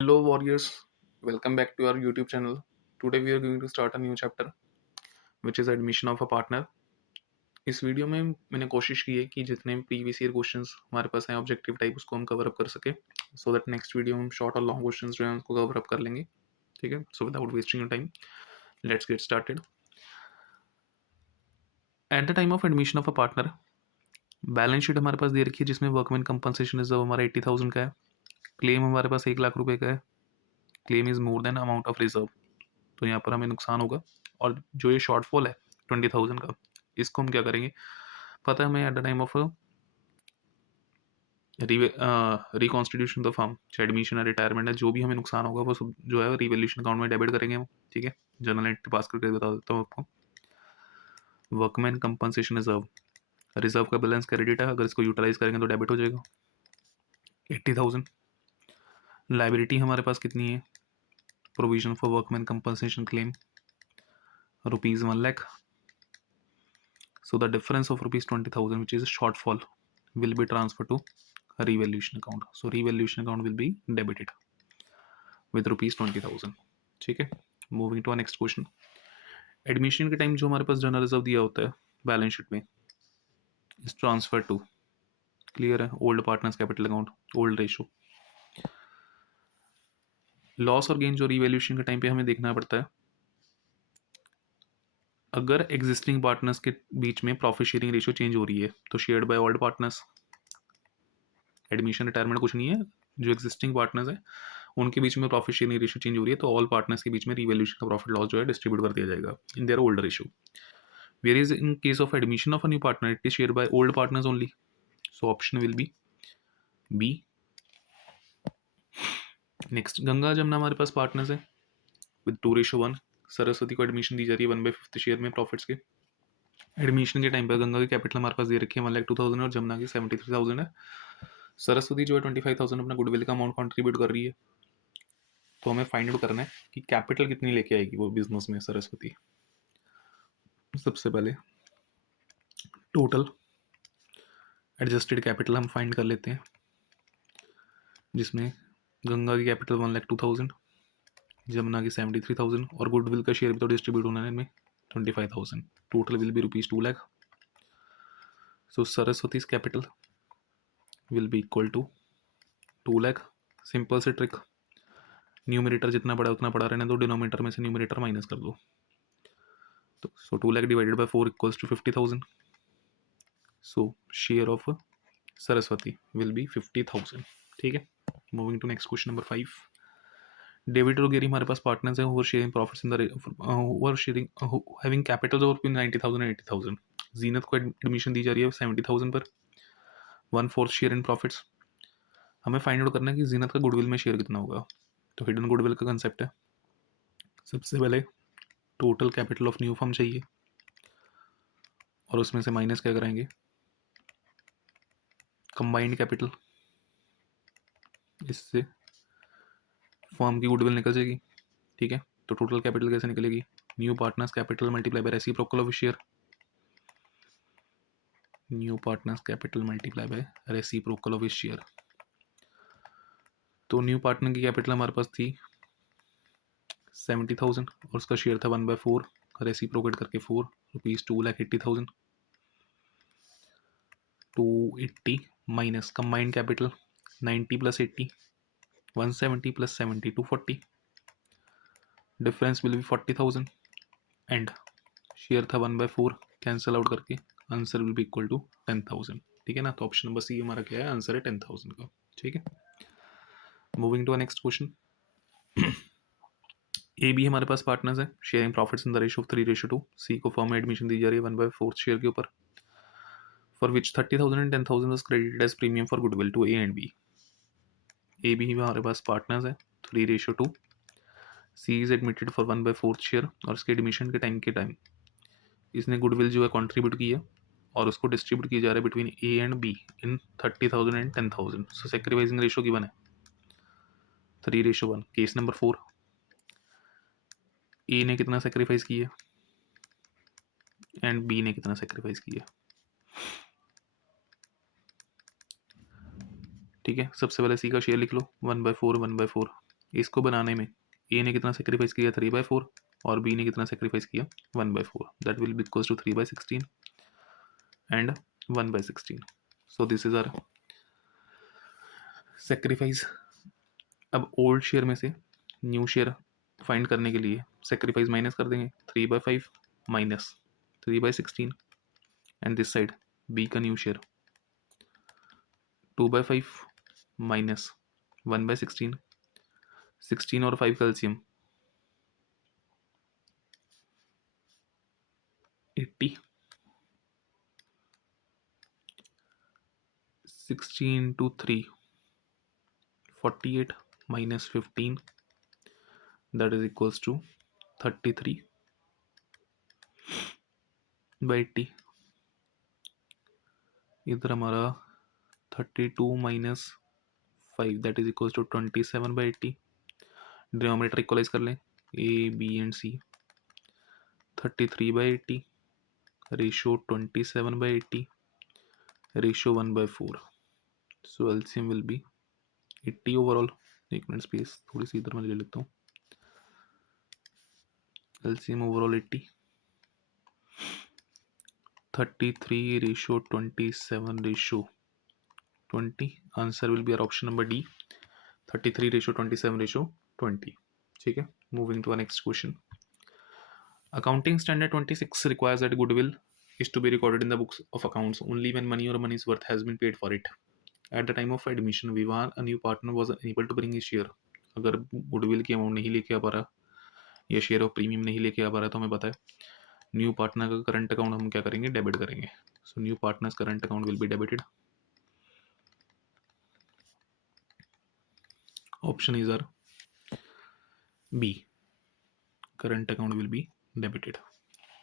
Hello, warriors. Welcome back to our YouTube channel. Today, we are going to start a new chapter, which is admission of a partner. इस video में मैंने कोशिश की है कि जितने प्रीवियस ईयर क्वेश्चंस हमारे पास हैं ऑब्जेक्टिव टाइप उसको हम कवर अप कर सके सो दैट नेक्स्ट वीडियो में हम शॉर्ट और लॉन्ग क्वेश्चंस जो हैं उसको कवर अप कर लेंगे. ठीक है, so without wasting your time let's get started. At the time of admission of a partner balance sheet हमारे पास दे रखी है जिसमें वर्कमैन कंपनसेशन रिजर्व हमारा 80,000 का है. क्लेम हमारे पास 1 लाख रुपए का है. Claim is more than amount of reserve, तो यहाँ पर हमें नुकसान होगा. और जो ये शॉर्टफॉल है 20,000 का, इसको हम क्या करेंगे, पता है हमें at the time of reconstitution the firm, चाहे एडमिशन है रिटायरमेंट है, जो भी हमें नुकसान होगा वो सब जो है रिवैल्यूएशन अकाउंट में डेबिट करेंगे हम. ठीक है, जनरल एंट्री पास करके बता देता हूँ आपको. वर्कमैन कंपनसेशन रिजर्व, रिजर्व का बैलेंस क्रेडिट है, अगर इसको यूटिलाइज करेंगे तो डेबिट हो जाएगा 80,000. लाइबिलिटी हमारे पास कितनी है, provision for workman compensation claim ₹1,00,000. So the difference of ₹20,000, which is a shortfall, will be transferred to a revaluation account. So revaluation account will be debited with ₹20,000. ठीक है, moving to next question. Admission के time जो हमारे पास general reserve दिया होता है balance sheet में इज ट्रांसफर टू, क्लियर है, old partners capital account, old ratio. Loss और गेन जो रिवैल्यूएशन के टाइम पे हमें देखना पड़ता है, अगर एग्जिस्टिंग पार्टनर्स के बीच में प्रॉफिट शेयरिंग रेशियो चेंज हो रही है तो shared by old partners. Admission retirement कुछ नहीं है, जो एग्जिस्टिंग पार्टनर्स है उनके बीच में प्रॉफिट शेयरिंग रेशियो चेंज हो रही है तो ऑल पार्टनर्स के बीच में रिवैल्यूएशन का प्रॉफिट लॉस जो है डिस्ट्रीब्यूट कर दिया जाएगा in their old ratio. Where is in case of admission of a new partner it is share by old partners only. So option will be B. Next, Ganga Jamuna हमारे पास partners है with 2:1. Saraswati को admission दी जा रही है 1/5 शेयर में profits के. एडमिशन के टाइम पर गंगा की कैपिटल हमारे पास दे रखी है 1,02,000 और जमुना की 73,000 है. सरस्वती जो है 25,000 अपना गुडविल का अमाउंट कंट्रीब्यूट कर रही है, तो हमें फाइंड आउट करना है कि कैपिटल कितनी लेके आएगी वो बिजनेस में सरस्वती. सबसे पहले टोटल एडजस्टेड कैपिटल हम फाइंड कर लेते हैं, जिसमें गंगा की कैपिटल 1,02,000, जमुना की 73,000 और गुडविल का शेयर भी तो डिस्ट्रीब्यूट होना है इनमें 25,000. Total will be ₹2 lakh. So Saraswati capital will be equal to 2 lakh. Simple से ट्रिक, न्यूमरेटर जितना बड़ा उतना बड़ा रहने दो, डिनोमिनेटर में से न्यूमरेटर माइनस कर दो. तो so 2 lakh divided by 4 equals to 50,000. So share of Saraswati will be 50,000. ठीक है, moving to next question number 5. David और गेरी हमारे पास पार्टनर्स हैं, over sharing profits in the over sharing having capitals over between 90,000 and 80,000. Zeenat को admission दी जा रही है 70,000 पर, 1/4 शेयर इन प्रॉफिट्स. हमें फाइंड आउट करना है कि जीनत का गुडविल में शेयर कितना होगा. तो हिडन गुडविल का कंसेप्ट है, सबसे पहले total capital of new firm चाहिए और उसमें से माइनस क्या कराएंगे, कंबाइंड कैपिटल. इससे फर्म की गुडविल निकल जाएगी. ठीक है, तो टोटल कैपिटल कैसे निकलेगी, new partners capital multiply by reciprocal of share. New partners capital multiply by reciprocal of share. तो न्यू पार्टनर की कैपिटल हमारे पास थी 70,000 और उसका शेयर था 1/4, रेसिप्रोकेट करके 4 rupees 2,80,000. 280 minus combined capital 90 + 80, 170 + 70 240. Difference will be 40,000 and share था 1/4, कैंसिल आउट करके answer will be equal to 10,000. ठीक है ना, तो ऑप्शन नंबर सी हमारा क्या है, आंसर है 10,000 का. ठीक है, moving to next question. A B हमारे पास पार्टनर्स है, sharing profits in the ratio of 3:2. C को फर्म में एडमिशन दी जा रही है 1/4 शेयर के ऊपर, for which 30,000 and 10,000 was credited as premium for goodwill to A and B. A B हमारे पास पार्टनर्स है 3:2. C is admitted for 1/4 share और उसके एडमिशन के टाइम इसने गुडविल जो है कॉन्ट्रीब्यूट की है और उसको डिस्ट्रीब्यूट किया जा रहा है between A and be in 30,000 and 10,000. So sacrificing ratio given है 3:1. केस नंबर 4, ए ने कितना सेक्रीफाइस किया एंड बी ने कितना सेक्रीफाइस किया. ठीक है, सबसे पहले सी का शेयर लिख लो 1/4 1/4. इसको बनाने में ए ने कितना सेक्रीफाइस किया 3/4 और बी ने कितना सेक्रीफाइस किया 1/4. That will be equals to 3/16 and 1/16. So this is our sacrifice. अब ओल्ड शेयर में से न्यू शेयर फाइंड करने के लिए सेक्रीफाइस माइनस कर देंगे. 3/5 minus 3/16 and this side B का न्यू शेयर 2/5 माइनस 1/16. 16 और 5 का LCM 80. 16 to 3 48 minus 15 that is equals to 33 by 80. इधर हमारा 32 minus 5 that is equals to 27 by 80. Denominator equalise कर लें A B and C. 33 by 80 ratio 27 by 80 ratio 1/4. So LCM will be 80 overall. एक minute space थोड़ी सी इधर मैं ले लेता हूँ. LCM overall 80. 33 ratio 27 ratio 20. Answer will be our option number D 33 ratio 27 ratio 20. ठीक है. Moving to next question. Accounting standard 26 requires that goodwill is to be recorded in the books of accounts only when money or money's worth has been paid for it. At the time of admission, Vivan, a new partner, was unable to bring his share. अगर goodwill की amount नहीं लेके आ पा रहा या share of premium नहीं लेके आ पा रहा तो हमें पता है न्यू पार्टनर का करंट अकाउंट हम क्या करेंगे डेबिट करेंगे. So new partners current account will be debited. Option is our B current account will be debited.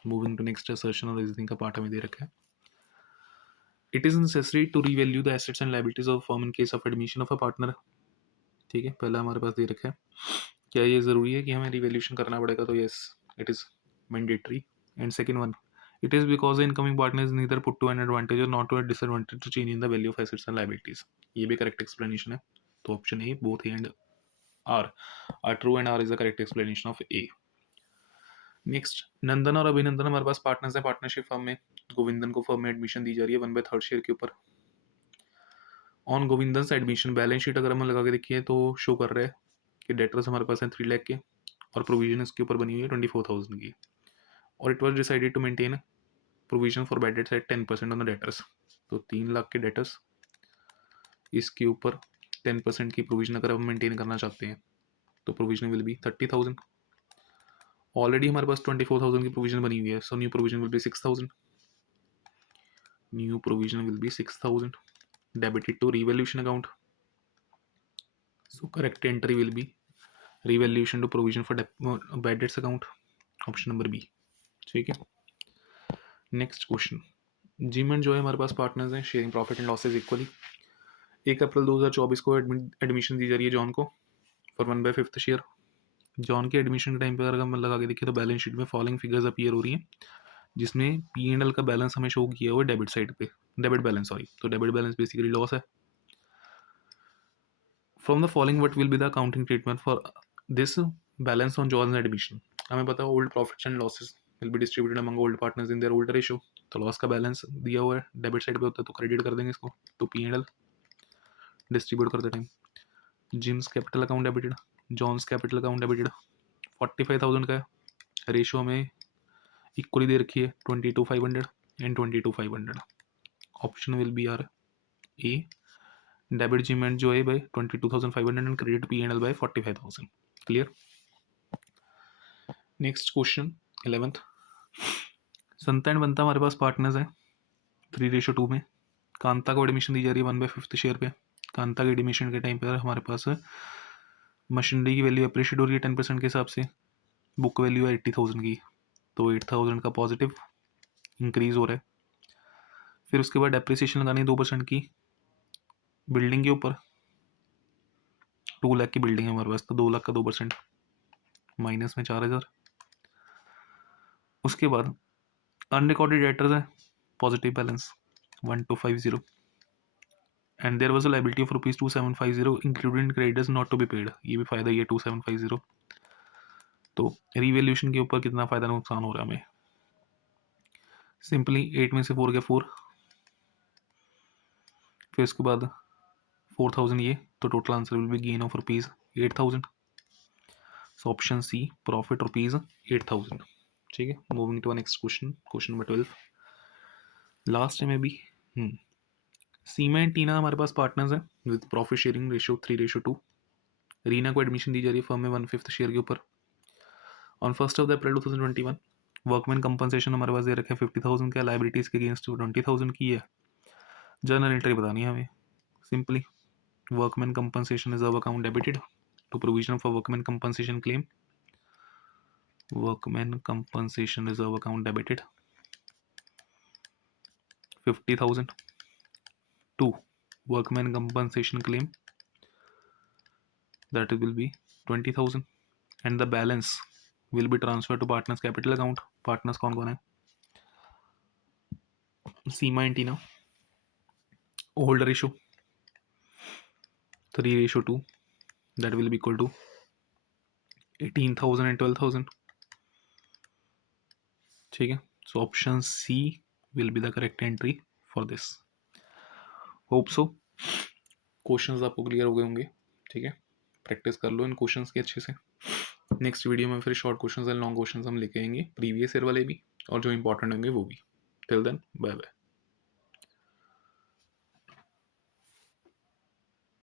Moving to next assertion और रीजनिंग का पार्ट हमें दे रखा है. It is necessary to revalue the assets and liabilities of a firm in case of admission of a partner. ठीक है. पहला हमारे पास दे रखा है क्या ये ज़रूरी है कि हमें रिवैल्यूएशन करना पड़ेगा तो yes it is mandatory. And second one it is because the incoming partner is neither put to an advantage or not to a disadvantage to change in the value of assets and liabilities. ये भी correct explanation है. तो option A both A and R true and R is the correct explanation of A. Next Nandan और अभिनंदन हमारे पास partners है partnership firm में. गोविंदन को फर्म में एडमिशन दी जा रही है 1/3 शेयर के ऊपर. On Govindan admission balance sheet अगर हम लगा के देखिए तो शो कर रहा है कि डेटर्स हमारे पास हैं 3 लाख के और प्रोविजन इसके ऊपर बनी हुई है 24,000 की. और it was decided to maintain provision for bad debts at 10% on the debtors. तो 3 लाख के डेटर्स इसके ऊपर 10% की प्रोविजन अगर हम मेंटेन करना चाहते हैं तो प्रोविजन विल बी 30,000. ऑलरेडी हमारे पास 24,000 की प्रोविजन बनी हुई है. So new provision will be 6,000. New provision will be 6,000 debited to revaluation account. So correct entry will be revaluation to provision for bad debts account. Option number B. ठीक है. Next question. Jim and Joy हमारे पास partners हैं sharing profit and losses equally. 1 April 2024 को admission दी जा रही है जॉन को फॉर 1/5 शेयर. जॉन के एडमिशन के टाइम पर अगर हम लगा के देखिए तो बैलेंस शीट में फॉलोइंग फिगर्स अपीयर हो रही हैं जिसमें P&L का बैलेंस हमें शो किया हुआ है डेबिट साइड पे. Debit balance sorry. तो डेबिट बैलेंस बेसिकली लॉस है. From the following what will be the accounting treatment for this balance on John admission. हमें पता है old profits and losses will be distributed among old partners in their old ratio. तो loss का balance दिया हुआ है debit side पे होता है तो क्रेडिट कर देंगे इसको. तो P&L डिस्ट्रीब्यूट करते time Jim's capital account debited John's capital account debited 45,000 का है. रेशियो में इक्वली दे रखी है 22,500 and 22,500. Option will be our A debit Jim and Joy है by 22,500 and credit P&L by 45,000. Clear. Next question 11th. Santa and Banta हमारे पास partners हैं 3:2 में. कांता को एडमिशन दी जा रही है 1/5 शेयर पे. कांता के एडमिशन के टाइम पर हमारे पास मशीनरी की वैल्यू अप्रिशिएट हो रही है 10% के हिसाब से. बुक वैल्यू है 80,000 की. तो 8,000 का पॉजिटिव इंक्रीज हो रहा है. फिर उसके बाद डेप्रिसिएशन लगानी है 2% की बिल्डिंग के ऊपर. 2 लाख की बिल्डिंग है हमारे पास तो 2 लाख का 2% माइनस में 4,000. उसके बाद अनरिकॉर्डेड डेटर्स है positive balance 1250 and there was a liability of ₹2750 including creditors not to be paid, ये भी फ़ायदा ही है 2750। तो रिवैल्यूएशन के ऊपर कितना फ़ायदा नुकसान हो रहा है हमें, सिंपली 8 में से 4 गया 4, फिर उसके बाद 4000 ये, तो total answer will be gain of ₹8000। So option C profit ₹8000। ठीक है, moving to next question, question number 12 last में भी। सीमा एंड टीना हमारे पास पार्टनर्स हैं with profit sharing ratio 3:2। Reena को एडमिशन दी जा रही है फर्म में 1/5 शेयर के ऊपर ऑन 1 अप्रैल 2021। वर्कमैन कंपनसेशन हमारे पास दे रखा है 50,000 का, लाइबिलिटीज के अगेंस्ट 20,000 की है। जर्नल एंट्री बतानी है हमें, simply workman compensation reserve account debited to provision for workman compensation claim, workman compensation reserve account debited 50,000 to workman compensation claim, that will be 20,000 and the balance will be transferred to partners capital account। partners कौन कौन है, Seema and Tina, old ratio 3:2, that will be equal to 18,000 and 12,000। ठीक है, so option C will be the correct entry for this. Hope so questions आपको clear हो गए होंगे। ठीक है, प्रैक्टिस कर लो इन क्वेश्चंस के अच्छे से। नेक्स्ट वीडियो में फिर short questions and long questions हम लेके आएंगे, प्रीवियस ईयर वाले भी और जो इंपॉर्टेंट होंगे वो भी। Till then bye bye.